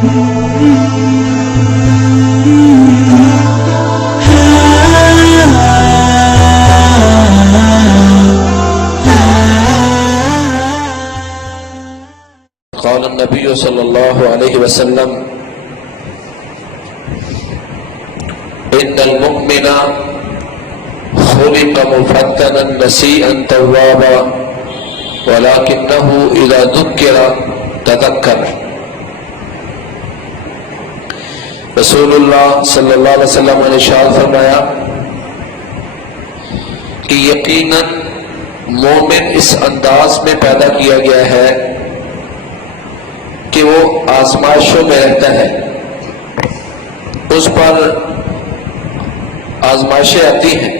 قال النبي صلى الله عليه وسلم إن المؤمن خلق مفتنا نسيئا توابا ولكنه إذا ذكر تذكر. رسول اللہ صلی اللہ علیہ وسلم نے ارشاد فرمایا کہ یقیناً مومن اس انداز میں پیدا کیا گیا ہے کہ وہ آزمائشوں میں رہتا ہے، اس پر آزمائشیں آتی ہیں.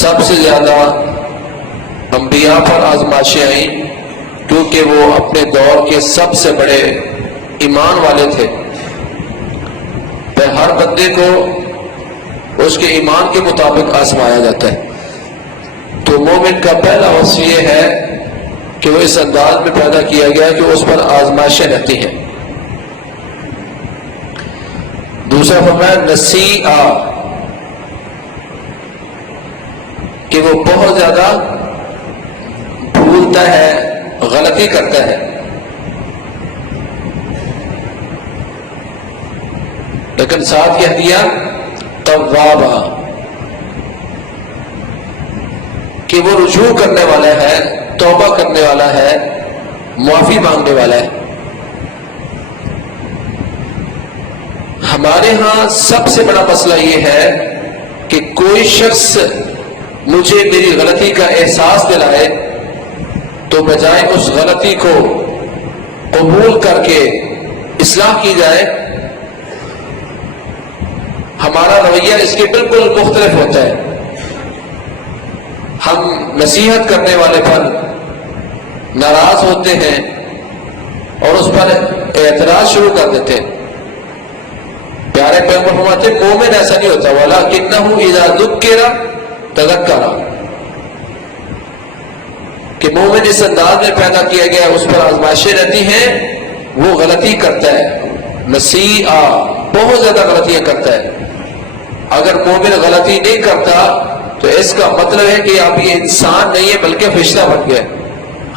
سب سے زیادہ انبیاء پر آزمائشیں آئیں کیونکہ وہ اپنے دور کے سب سے بڑے ایمان والے تھے. پھر ہر بندے کو اس کے ایمان کے مطابق آزمایا جاتا ہے. تو مومن کا پہلا وصف یہ ہے کہ وہ اس انداز میں پیدا کیا گیا کہ اس پر آزمائشیں رہتی ہیں. دوسرا فرمایا نسیئا، کہ وہ بہت زیادہ بھولتا ہے، غلطی کرتا ہے. لیکن ساتھ کہہ دیا توابا، کہ وہ رجوع کرنے والا ہے، توبہ کرنے والا ہے، معافی مانگنے والا ہے. ہمارے ہاں سب سے بڑا مسئلہ یہ ہے کہ کوئی شخص مجھے میری غلطی کا احساس دلائے تو بجائے اس غلطی کو قبول کر کے اصلاح کی جائے، ہمارا رویہ اس کے بالکل مختلف ہوتا ہے. ہم نصیحت کرنے والے پر ناراض ہوتے ہیں اور اس پر اعتراض شروع کر دیتے ہیں. پیارے پیغمبر فرماتے ہیں مومن ایسا نہیں ہوتا، وَلَكِنَّهُ إِذَا ذُكِّرَ تَذَكَّرَ، کہ مومن اس انداز میں پیدا کیا گیا ہے، اس پر آزمائشیں رہتی ہیں، وہ غلطی کرتا ہے. نسیئا، بہت زیادہ غلطیاں کرتا ہے. اگر مومن غلطی نہیں کرتا تو اس کا مطلب ہے کہ اب یہ انسان نہیں ہے بلکہ فرشتہ بن گیا.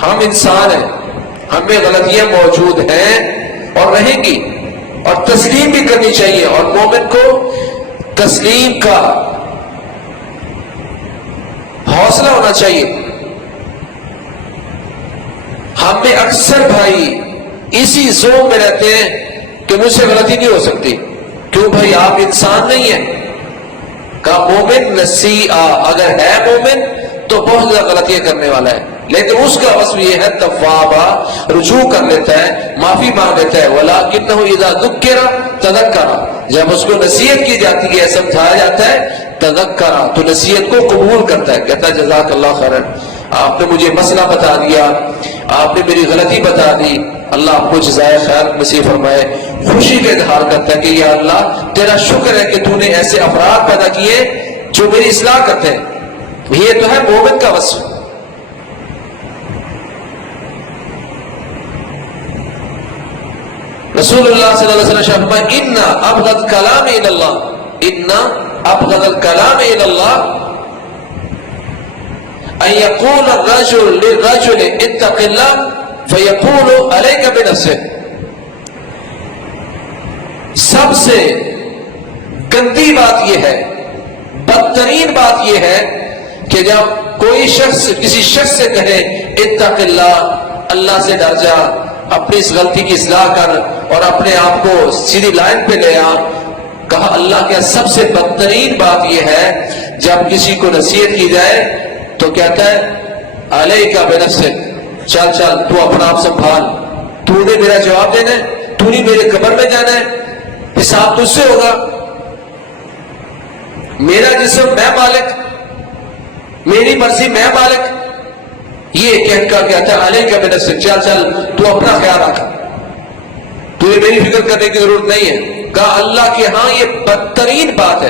ہم انسان ہیں، ہم میں غلطیاں موجود ہیں اور رہیں گی، اور تسلیم بھی کرنی چاہیے. اور مومن کو تسلیم کا حوصلہ ہونا چاہیے. ہم میں اکثر بھائی اسی ذوق میں رہتے ہیں کہ مجھ سے غلطی نہیں ہو سکتی. کیوں بھائی؟ آپ انسان نہیں ہیں. کہا مومن نسیئا، اگر ہے مومن تو بہت زیادہ غلطیاں کرنے والا ہے، لیکن اس کا وصف یہ ہے توابا، رجوع کر لیتا ہے، معافی مانگ لیتا ہے. وَلَكِنَّهُ إِذَا ذُكِّرَ تَذَكَّرَ، جب اس کو نصیحت کی جاتی ہے، سمجھایا جاتا ہے، تذکرہ، تو نصیحت کو قبول کرتا ہے. کہتا ہے جزاک اللہ خیرن، آپ نے مجھے مسئلہ بتا دیا، آپ نے میری غلطی بتا دی، اللہ آپ کو جزائے خیر نصیب فرمائے. خوشی کا اظہار کرتا ہے کہ یا اللہ تیرا شکر ہے کہ تو نے ایسے افراد پیدا کیے جو میری اصلاح کرتے ہیں. یہ تو ہے مومن کا وصف. رسول اللہ صلی اللہ علیہ وسلم فرمایا ان ابغض الکلام الی اللہ، ان ابغض الکلام الی اللہ ان یقول الرجل للرجل اتق اللہ فیقول علیک بنفسک. سب سے گندی بات یہ ہے، بدترین بات یہ ہے کہ جب کوئی شخص کسی شخص سے کہے اتق اللہ، اللہ سے ڈر جا، اپنی اس غلطی کی اصلاح کر اور اپنے آپ کو سیدھی لائن پہ لے آ. کہا اللہ کا سب سے بدترین بات یہ ہے جب کسی کو نصیحت کی جائے تو کہتا ہے علیک بنفسک، چل چل تو اپنا آپ سنبھال، تو نے میرا جواب دینا ہے، تو نے میرے قبر میں جانا ہے، حساب تجھ سے ہوگا، میرا جسم میں مالک، میری مرضی میں مالک. یہ کہہ کر کہتا ہے علیک بنفسک، چل چل تو اپنا خیال رکھ، تجھے میری فکر کرنے کی ضرورت نہیں ہے. کہا اللہ کے ہاں یہ بدترین بات ہے.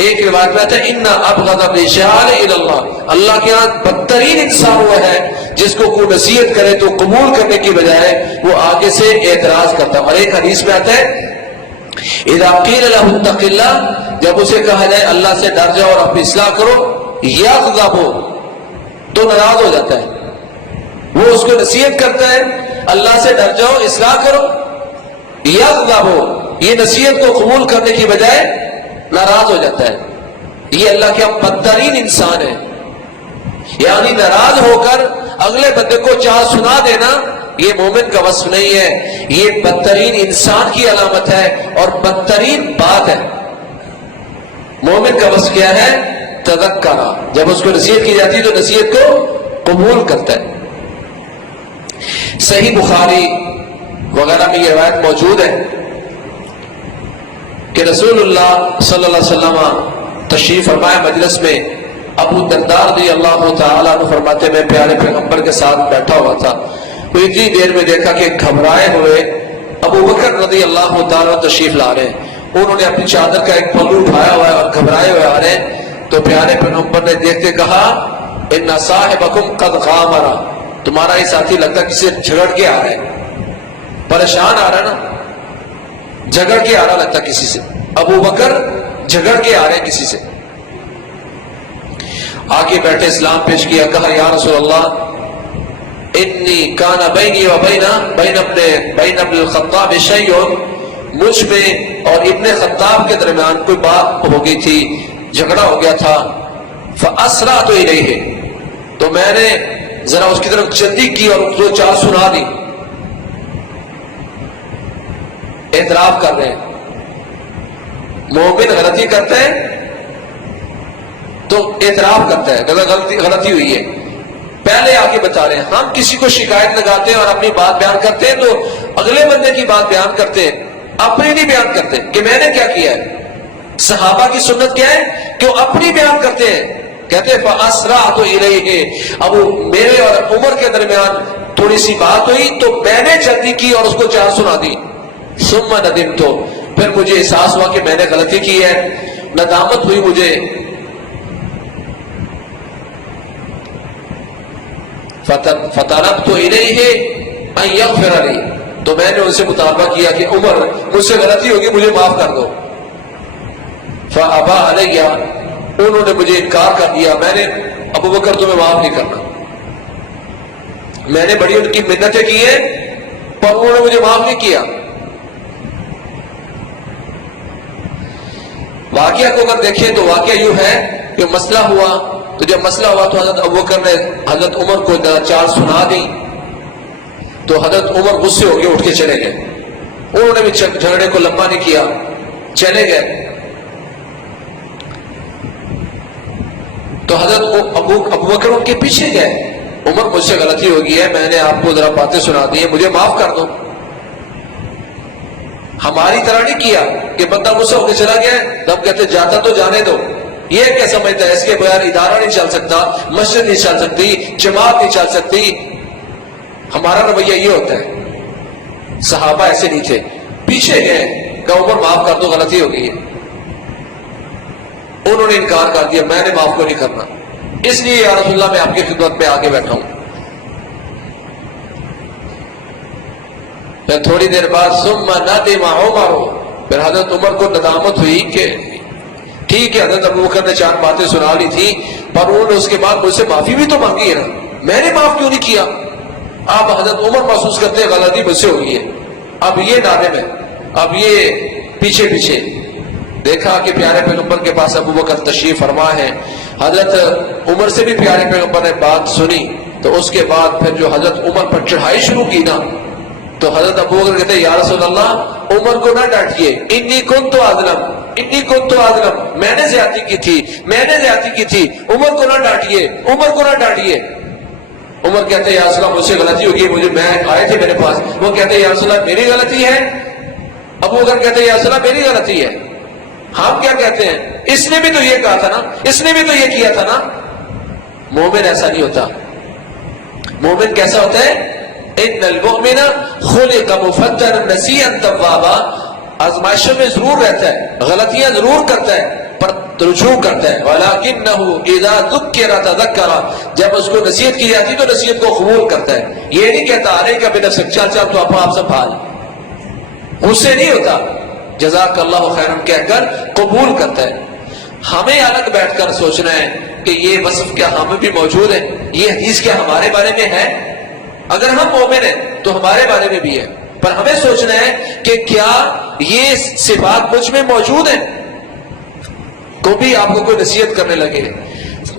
ایک روایت میں آتا ہے ان ابغض الرجال الی اللہ، اللہ کے ہاں بدترین انسان وہ ہے جس کو کوئی نصیحت کرے تو قبول کرنے کی بجائے وہ آگے سے اعتراض کرتا ہے۔ اور ایک حدیث میں آتا ہے اذا قیل له اتق اللہ، جب اسے کہا جائے اللہ سے ڈر جاؤ اور اپنی اصلاح کرو، یغضب، تو ناراض ہو جاتا ہے۔ وہ اس کو نصیحت کرتا ہے اللہ سے ڈر جاؤ اصلاح کرو، یغضب، یہ نصیحت کو قبول کرنے کی بجائے ناراض ہو جاتا ہے۔ یہ اللہ کے بدترین انسان ہے، یعنی ناراض ہو کر اگلے بندے کو چاہ سنا دینا یہ مومن کا وصف نہیں ہے، یہ بدترین انسان کی علامت ہے اور بدترین بات ہے۔ مومن کا وصف کیا ہے؟ تذکرہ، جب اس کو نصیحت کی جاتی ہے تو نصیحت کو قبول کرتا ہے۔ صحیح بخاری وغیرہ میں یہ روایت موجود ہے کہ رسول اللہ صلی اللہ علیہ وسلم تشریف فرمائے مجلس میں، ابو الدرداء رضی اللہ تعالیٰ عنہ فرماتے میں پیارے پیغمبر کے ساتھ بیٹھا ہوا تھا، تو اتنی دیر میں دیکھا کہ گھبرائے ہوئے ابو بکر رضی اللہ تعالیٰ تشریف لا رہے ہیں، انہوں نے اپنی چادر کا ایک پلو اٹھایا ہوا ہے اور گھبرائے ہوئے آ رہے ہیں، تو پیارے پیغمبر نے دیکھتے کہا ان صاحبکم قد غامر، تمہارا یہ ساتھی لگتا ہے کسی سے جھگڑ کے آ رہا ہے، پریشان آ رہا ہے نا، جھگڑ کے آ رہا لگتا کسی سے، ابو بکر جھگڑ کے آ رہے ہیں کسی سے۔ آگے بیٹھے اسلام پیش کیا، کہا یا رسول اللہ انی کان بینی و بین ابن الخطاب شیء، مجھ میں اور ابن خطاب کے درمیان کوئی بات ہو گئی تھی، جھگڑا ہو گیا تھا، فاسرعت الیہ، تو میں نے ذرا اس کی طرف جلدی کی اور دو چار سنا دی۔ اعتراف کر رہے ہیں، مومن غلطی کرتا ہے تو اعتراف کرتا ہے غلطی ہوئی ہے، پہلے آ کے بتا رہے ہیں۔ ہم کسی کو شکایت لگاتے ہیں اور اپنی بات بیان کرتے ہیں تو اگلے بندے کی بات بیان کرتے ہیں، اپنی نہیں بیان کرتے کہ میں نے کیا کیا ہے۔ صحابہ کی سنت کیا ہے کہ وہ اپنی بیان کرتے ہیں، کہتے ہیں فاسرعت الیہ، اب میرے اور عمر کے درمیان تھوڑی سی بات ہوئی تو میں نے جلدی کی اور اس کو چار سنا دی، ثم ندمت، پھر مجھے احساس ہوا کہ میں نے غلطی کی ہے، ندامت ہوئی مجھے، فطلبت الیہ ان یغفر لی، تو میں نے ان سے مطالبہ کیا کہ عمر مجھ سے غلطی ہوگی مجھے معاف کر دو، فابا علیہ، انہوں نے مجھے انکار کر دیا، میں نے ابو بکر تمہیں معاف نہیں کرنا، میں نے بڑی ان کی منتیں کی ہیں پر انہوں نے مجھے معاف نہیں کیا۔ واقعہ کو اگر دیکھیں تو واقعہ یوں ہے کہ مسئلہ ہوا، تو جب مسئلہ ہوا تو حضرت ابوبکر نے حضرت عمر کو چار سنا دی، تو حضرت عمر غصے ہو گئے، اٹھ کے چلے گئے، انہوں نے بھی جھگڑے کو لمبا نہیں کیا، چلے گئے۔ تو حضرت ابوبکر ان کے پیچھے گئے، عمر مجھ سے غلطی ہو گئی ہے، میں نے آپ کو ذرا باتیں سنا دی ہیں، مجھے معاف کر دو۔ ہماری طرح نہیں کیا کہ بندہ غصہ ہو کے چلا گیا، ہم کہتے جاتا تو جانے دو، یہ کیا سمجھتا ہے اس کے بغیر ادارہ نہیں چل سکتا، مسجد نہیں چل سکتی، جماعت نہیں چل سکتی۔ ہمارا رویہ یہ ہوتا ہے، صحابہ ایسے نہیں تھے، پیچھے گئے کہ عمر معاف کر دو، غلطی ہو گئی ہے، انہوں نے انکار کر دیا، میں نے معاف کو نہیں کرنا، اس لیے یا رسول اللہ میں آپ کی خدمت میں آگے بیٹھا ہوں۔ پھر تھوڑی دیر بعد ثم ندم عمر، پھر حضرت عمر کو ندامت ہوئی کہ ٹھیک ہے حضرت ابوبکر نے چار باتیں سنا لی تھی پر انہوں نے اس کے بعد مجھ سے معافی بھی تو مانگی ہے نا، میں نے معاف کیوں نہیں کیا۔ اب حضرت عمر محسوس کرتے ہیں غلطی مجھ سے ہوئی ہے، اب یہ نادم ہے، اب یہ پیچھے پیچھے دیکھا کہ پیارے پیغمبر کے پاس ابوبکر تشریف فرما ہے، حضرت عمر سے بھی پیارے پیغمبر نے بات سنی، تو اس کے بعد پھر جو حضرت عمر پر چڑھائی شروع کی نا، تو حضرت ابوبکر کہتے ہیں یا رسول اللہ عمر کو نہ ڈانٹیے، انی کنت اظلم، میں نے زیادتی کی تھی، عمر کو نہ ڈانٹیے۔ عمر کہتے ہیں یا رسول اللہ مجھ سے غلطی ہوگی، میں آئے تھے میرے پاس، وہ کہتے ہیں یا رسول اللہ میری غلطی ہے، ابوبکر کہتے ہیں یا رسول اللہ میری غلطی ہے۔ ہم کیا کہتے ہیں، اس نے بھی تو یہ کہا تھا نا، اس نے بھی تو یہ کیا تھا نا۔ مومن ایسا نہیں ہوتا، مومن کیسا ہوتا ہے، ان المؤمن خلق مفتنا نسیئا توابا، آزمائشوں میں ضرور رہتا ہے، غلطیاں ضرور کرتا ہے پر تو رجوع کرتا ہے. وَلَكِنَّهُ إِذَا ذُكِّرَ تَذَكَّرَ جب اس کو نصیحت کی جاتی تو نصیحت کو قبول کرتا ہے. یہ نہیں کہتا علیکَ بِنَفْسِکَ چل چل تو اپنا آپ سنبھال، غصے نہیں ہوتا، جزاک اللہ خیرن کہہ کر قبول کرتا ہے. ہمیں الگ بیٹھ کر سوچنا ہے کہ یہ وصف کیا ہم بھی موجود ہے، یہ حدیث کیا ہمارے بارے میں ہے. اگر ہم مومن ہیں تو ہمارے بارے میں بھی ہے، پر ہمیں سوچنا ہے کہ کیا یہ صفات مجھ میں موجود ہیں. تو بھی آپ کو کوئی نصیحت کرنے لگے،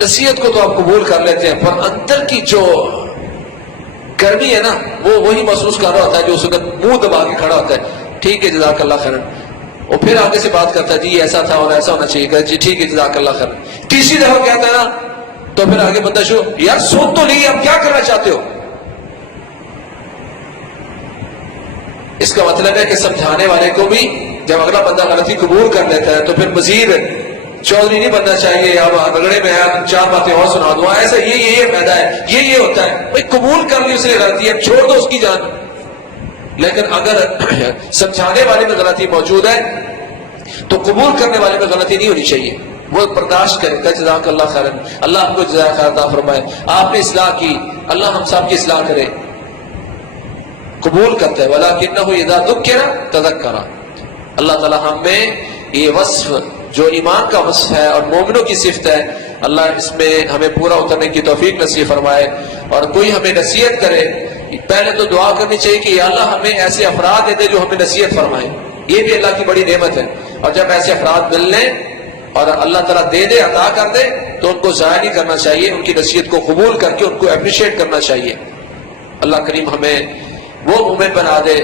نصیحت کو تو آپ قبول کر لیتے ہیں، پر اندر کی جو گرمی ہے نا وہ وہی محسوس کر رہا ہوتا ہے جو اس وقت منہ دبا کے کھڑا ہوتا ہے. ٹھیک ہے جزاک اللہ خیرن، اور پھر آگے سے بات کرتا ہے جی ایسا تھا اور ایسا ہونا چاہیے، جی ٹھیک ہے جزاک اللہ خیرن. تیسری دفعہ کہتا ہے نا تو پھر آگے بندہ شو یار سن تو نہیں، اب کیا کرنا چاہتے ہو. اس کا مطلب ہے کہ سمجھانے والے کو بھی جب اگلا بندہ غلطی قبول کر لیتا ہے تو پھر مزید چودھری نہیں بننا چاہیے اب رگڑے میں چار باتیں اور سنا دوں ایسا یہ پیدا ہے، یہ ہوتا ہے. بھائی قبول کر لی اس نے غلطی، اب چھوڑ دو اس کی جان. لیکن اگر سمجھانے والے میں غلطی موجود ہے تو قبول کرنے والے میں غلطی نہیں ہونی چاہیے، وہ برداشت کرے گا. جزاک اللہ خیرن، اللہ آپ کو جزائے خیر عطا فرمائے. آپ نے اصلاح کی، اللہ ہم سب کی اصلاح کرے. قبول کرتے ہیں وَلَكِنَّهُ إِذَا ذُكِّرَ تَذَكَّرَ. اللہ تعالی ہم میں یہ وصف جو ایمان کا وصف ہے اور مومنوں کی صفت ہے، اللہ اس میں ہمیں پورا اترنے کی توفیق نصیب فرمائے. اور کوئی ہمیں نصیحت کرے پہلے تو دعا کرنی چاہیے کہ یا اللہ ہمیں ایسے افراد دے دے جو ہمیں نصیحت فرمائیں. یہ بھی اللہ کی بڑی نعمت ہے. اور جب ایسے افراد مل لیں اور اللہ تعالیٰ دے دے، عطا کر دے، تو ان کو ضائع نہیں کرنا چاہیے، ان کی نصیحت کو قبول کر کے ان کو اپریشیٹ کرنا چاہیے. اللہ کریم ہمیں وہ مومن بنا دے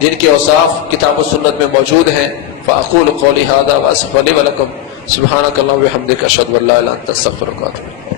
جن کے اوصاف کتاب و سنت میں موجود ہیں. فاقول قولی ھذا واستغفر لي ولکم سبحانک اللہم وبحمدک اشہد ان لا الہ الا انت استغفرک واتوب الیک.